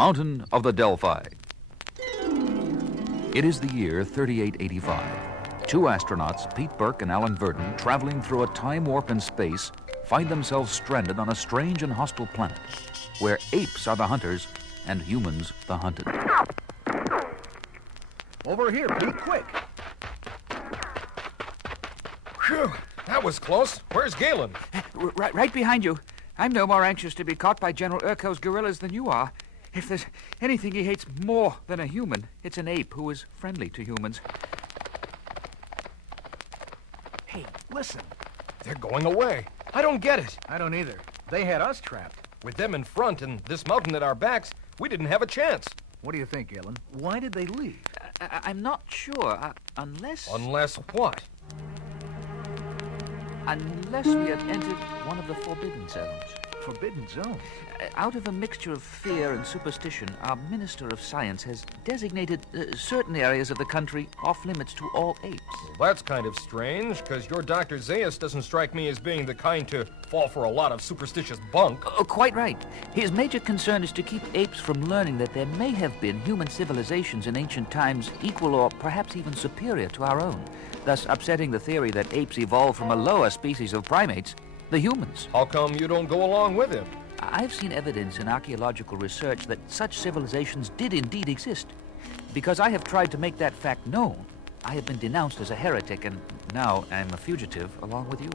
Mountain of the Delphi. It is the year 3885. Two astronauts, Pete Burke and Alan Verdon, traveling through a time warp in space, find themselves stranded on a strange and hostile planet where apes are the hunters and humans the hunted. Over here, Pete, quick. Phew, that was close. Where's Galen? Right behind you. I'm no more anxious to be caught by General Urko's gorillas than you are. If there's anything he hates more than a human, it's an ape who is friendly to humans. Hey, listen. They're going away. I don't get it. I don't either. They had us trapped. With them in front and this mountain at our backs, we didn't have a chance. What do you think, Galen? Why did they leave? I'm not sure, unless... Unless what? Unless we had entered one of the forbidden zones. Forbidden zone? Out of a mixture of fear and superstition, our Minister of Science has designated certain areas of the country off limits to all apes. Well, that's kind of strange, because your Dr. Zaius doesn't strike me as being the kind to fall for a lot of superstitious bunk. Quite right. His major concern is to keep apes from learning that there may have been human civilizations in ancient times equal or perhaps even superior to our own, thus upsetting the theory that apes evolved from a lower species of primates, the humans. How come you don't go along with him? I've seen evidence in archaeological research that such civilizations did indeed exist. Because I have tried to make that fact known, I have been denounced as a heretic, and now I'm a fugitive along with you.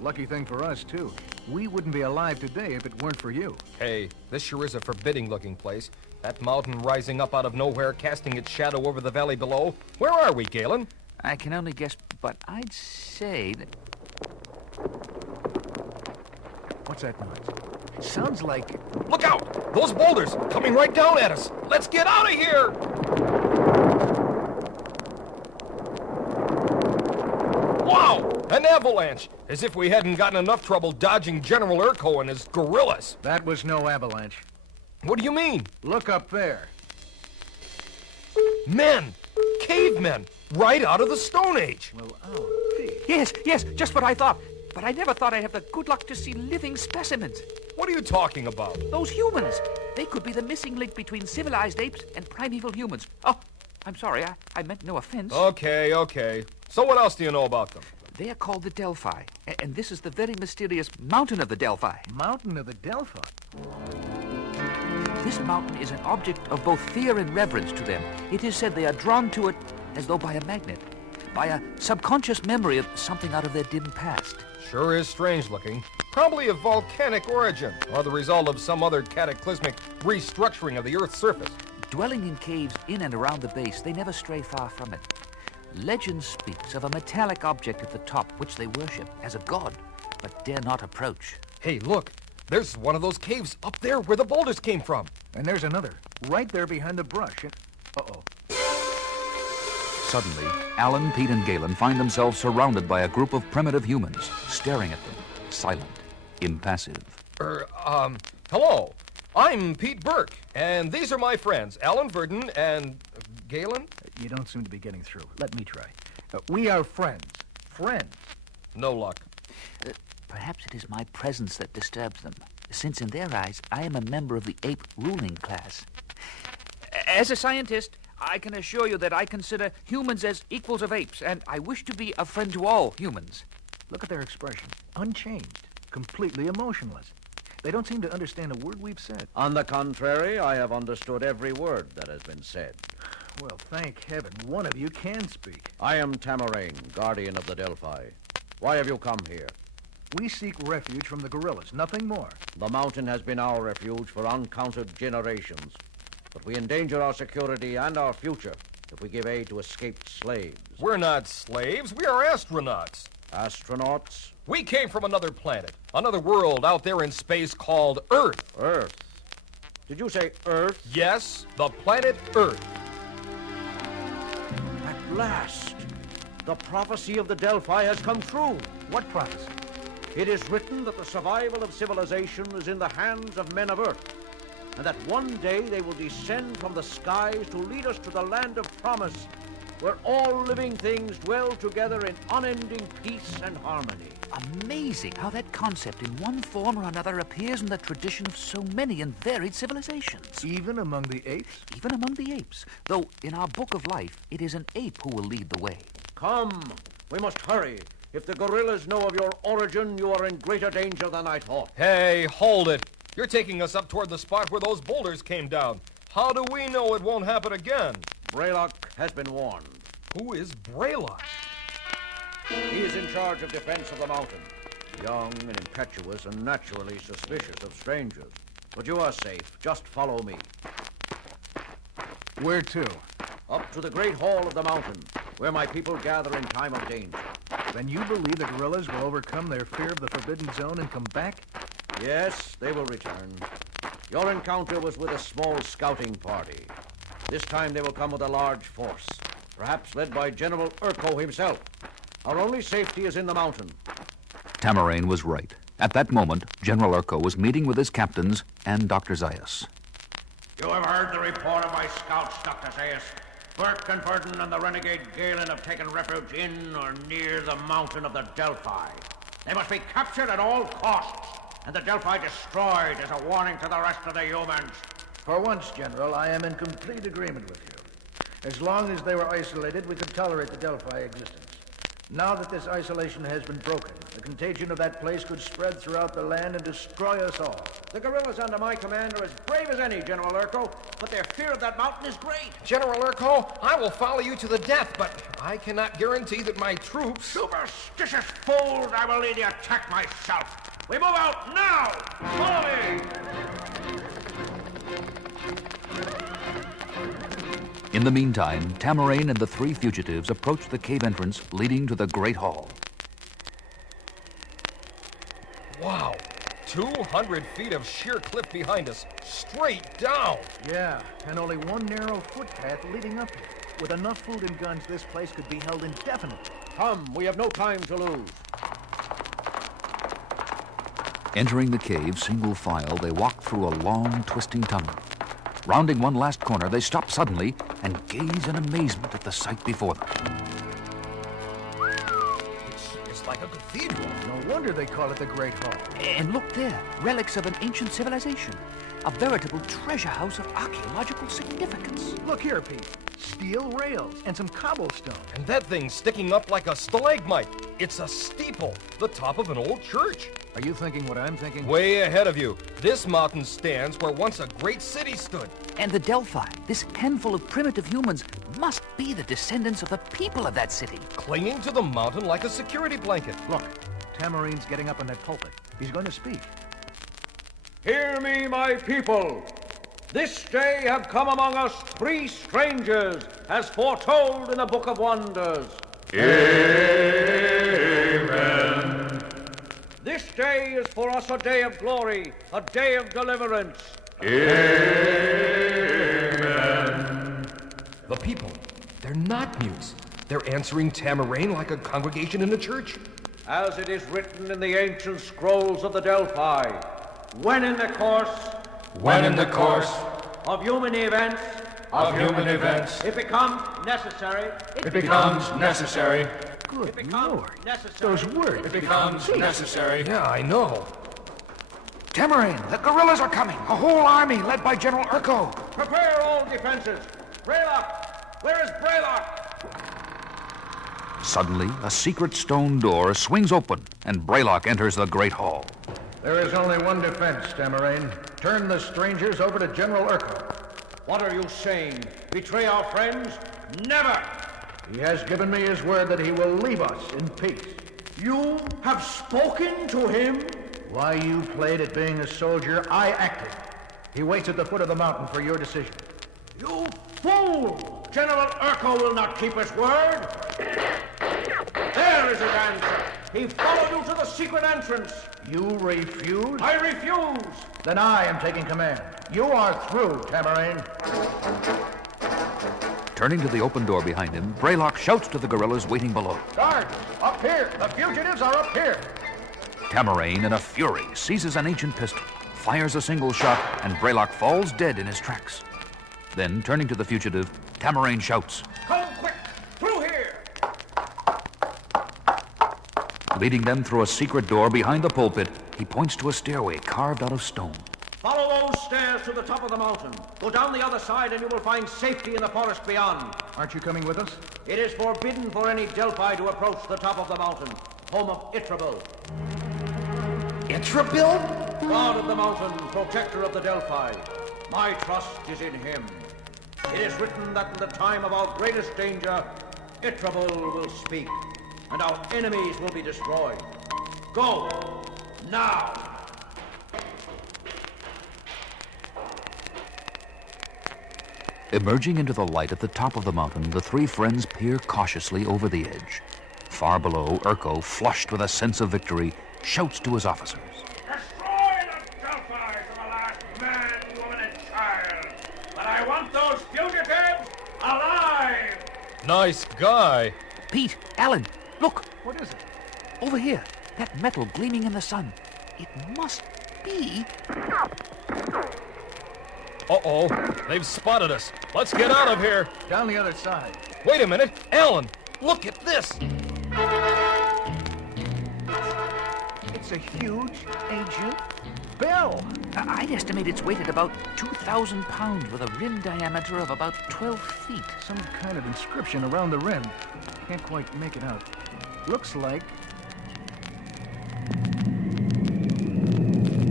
Lucky thing for us, too. We wouldn't be alive today if it weren't for you. Hey, this sure is a forbidding-looking place. That mountain rising up out of nowhere, casting its shadow over the valley below. Where are we, Galen? I can only guess, but I'd say that... What's that noise? It sounds like... Look out! Those boulders coming right down at us! Let's get out of here! Wow! An avalanche! As if we hadn't gotten enough trouble dodging General Urko and his gorillas. That was no avalanche. What do you mean? Look up there. Men! Cavemen! Right out of the Stone Age! Well, oh, Pete. Yes, just what I thought. But I never thought I'd have the good luck to see living specimens. What are you talking about? Those humans. They could be the missing link between civilized apes and primeval humans. Oh, I'm sorry. I meant no offense. Okay. So what else do you know about them? They are called the Delphi. And this is the very mysterious Mountain of the Delphi. Mountain of the Delphi? This mountain is an object of both fear and reverence to them. It is said they are drawn to it as though by a magnet, by a subconscious memory of something out of their dim past. Sure is strange looking. Probably of volcanic origin, or the result of some other cataclysmic restructuring of the Earth's surface. Dwelling in caves in and around the base, they never stray far from it. Legend speaks of a metallic object at the top, which they worship as a god, but dare not approach. Hey, look. There's one of those caves up there where the boulders came from. And there's another, right there behind the brush. Uh-oh. Suddenly, Alan, Pete, and Galen find themselves surrounded by a group of primitive humans, staring at them, silent, impassive. Hello. I'm Pete Burke, and these are my friends, Alan Verdon and... Galen? You don't seem to be getting through. Let me try. We are friends. Friends. No luck. Perhaps it is my presence that disturbs them, since in their eyes, I am a member of the ape ruling class. As a scientist, I can assure you that I consider humans as equals of apes, and I wish to be a friend to all humans. Look at their expression. Unchanged. Completely emotionless. They don't seem to understand a word we've said. On the contrary, I have understood every word that has been said. Well, thank heaven, one of you can speak. I am Tamarain, guardian of the Delphi. Why have you come here? We seek refuge from the gorillas, nothing more. The mountain has been our refuge for uncounted generations. But we endanger our security and our future if we give aid to escaped slaves. We're not slaves. We are astronauts. Astronauts? We came from another planet, another world out there in space called Earth. Earth? Did you say Earth? Yes, the planet Earth. At last, the prophecy of the Delphi has come true. What prophecy? It is written that the survival of civilization is in the hands of men of Earth, and that one day they will descend from the skies to lead us to the land of promise, where all living things dwell together in unending peace and harmony. Amazing how that concept in one form or another appears in the tradition of so many and varied civilizations. Even among the apes? Even among the apes. Though in our book of life, it is an ape who will lead the way. Come, we must hurry. If the gorillas know of your origin, you are in greater danger than I thought. Hey, hold it. You're taking us up toward the spot where those boulders came down. How do we know it won't happen again? Braylock has been warned. Who is Braylock? He is in charge of defense of the mountain. Young and impetuous and naturally suspicious of strangers. But you are safe. Just follow me. Where to? Up to the great hall of the mountain, where my people gather in time of danger. Then you believe the gorillas will overcome their fear of the Forbidden Zone and come back? Yes, they will return. Your encounter was with a small scouting party. This time they will come with a large force, perhaps led by General Urko himself. Our only safety is in the mountain. Tamarane was right. At that moment, General Urko was meeting with his captains and Dr. Zayas. You have heard the report of my scouts, Dr. Zayas. Burke and Verdon and the renegade Galen have taken refuge in or near the mountain of the Delphi. They must be captured at all costs, and the Delphi destroyed as a warning to the rest of the humans. For once, General, I am in complete agreement with you. As long as they were isolated, we could tolerate the Delphi existence. Now that this isolation has been broken, the contagion of that place could spread throughout the land and destroy us all. The guerrillas under my command are as brave as any, General Urko, but their fear of that mountain is great. General Urko, I will follow you to the death, but I cannot guarantee that my troops... Superstitious fools, I will lead the attack myself. We move out now! Follow me! In the meantime, Tamarane and the three fugitives approached the cave entrance leading to the Great Hall. Wow, 200 feet of sheer cliff behind us, straight down. Yeah, and only one narrow footpath leading up here. With enough food and guns, this place could be held indefinitely. Come, we have no time to lose. Entering the cave single file, they walked through a long, twisting tunnel. Rounding one last corner, they stopped suddenly and gazed in amazement at the sight before them. It's like a cathedral. No wonder they call it the Great Hall. And look there, relics of an ancient civilization. A veritable treasure house of archaeological significance. Look here, Pete. Steel rails and some cobblestone. And that thing sticking up like a stalagmite. It's a steeple, the top of an old church. Are you thinking what I'm thinking? Way ahead of you. This mountain stands where once a great city stood. And the Delphi, this handful of primitive humans, must be the descendants of the people of that city. Clinging to the mountain like a security blanket. Look, Tamarine's getting up on that pulpit. He's going to speak. Hear me, my people. This day have come among us three strangers, as foretold in the Book of Wonders. Amen. This day is for us a day of glory, a day of deliverance. Amen. The people, they're not mutes. They're answering Tamarane like a congregation in a church. As it is written in the ancient scrolls of the Delphi, when in the course of human events, it becomes necessary. It becomes necessary. Good becomes Lord. necessary. Those words. It becomes necessary. Yeah, I know. Tamarane, the guerrillas are coming. A whole army led by General Urko. Prepare all defenses. Braylock! Where is Braylock? Suddenly, a secret stone door swings open, and Braylock enters the Great Hall. There is only one defense, Tamarane. Turn the strangers over to General Urko. What are you saying? Betray our friends? Never! He has given me his word that he will leave us in peace. You have spoken to him? While you played at being a soldier, I acted. He waits at the foot of the mountain for your decision. You fool! General Urko will not keep his word. There is his answer. He followed you to the secret entrance. You refuse? I refuse. Then I am taking command. You are through, Tamarane. Turning to the open door behind him, Braylock shouts to the guerrillas waiting below. Guards, up here! The fugitives are up here! Tamarane, in a fury, seizes an ancient pistol, fires a single shot, and Braylock falls dead in his tracks. Then, turning to the fugitive, Tamarane shouts, Come quick! Through here! Leading them through a secret door behind the pulpit, he points to a stairway carved out of stone. Follow those stairs to the top of the mountain. Go down the other side and you will find safety in the forest beyond. Aren't you coming with us? It is forbidden for any Delphi to approach the top of the mountain, home of Itrabil. Itrabil? God of the mountain, protector of the Delphi. My trust is in him. It is written that in the time of our greatest danger, Itrabil will speak, and our enemies will be destroyed. Go, now! Emerging into the light at the top of the mountain, the three friends peer cautiously over the edge. Far below, Urko, flushed with a sense of victory, shouts to his officers. Destroy the Delphi to the last man, woman, and child. But I want those fugitives alive. Nice guy. Pete, Alan, look, What is it? over here. That metal gleaming in the sun. It must be... Uh-oh, they've spotted us. Let's get out of here. Down the other side. Wait a minute, Alan, look at this. It's a huge, ancient bell. I'd estimate its weight at about 2,000 pounds with a rim diameter of about 12 feet. Some kind of inscription around the rim. Can't quite make it out. Looks like...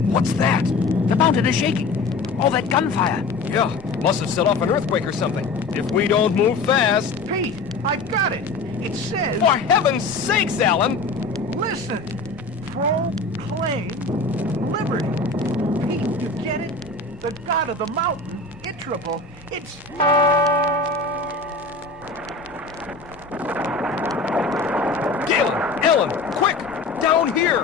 What's that? The mountain is shaking. All that gunfire. Yeah, must have set off an earthquake or something. If we don't move fast... Pete, I got it. It says... For heaven's sakes, Alan! Listen. Proclaim liberty. Pete, you get it? The god of the mountain, Itrabil. It's... Galen, Alan, quick! Down here!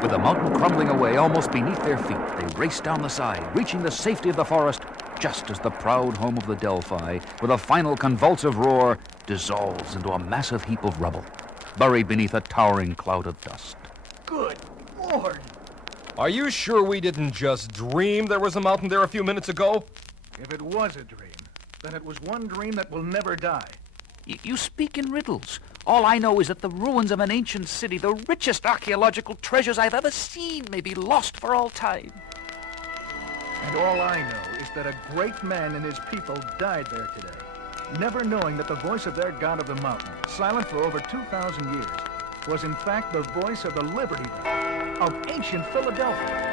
With the mountain crumbling away almost beneath their feet, they race down the side, reaching the safety of the forest just as the proud home of the Delphi, with a final convulsive roar, dissolves into a massive heap of rubble, buried beneath a towering cloud of dust. Good Lord. Are you sure we didn't just dream there was a mountain there a few minutes ago? If it was a dream, then it was one dream that will never die. You speak in riddles. All I know is that the ruins of an ancient city, the richest archaeological treasures I've ever seen, may be lost for all time. And all I know is that a great man and his people died there today, never knowing that the voice of their god of the mountain, silent for over 2,000 years, was in fact the voice of the Liberty Bell of ancient Philadelphia.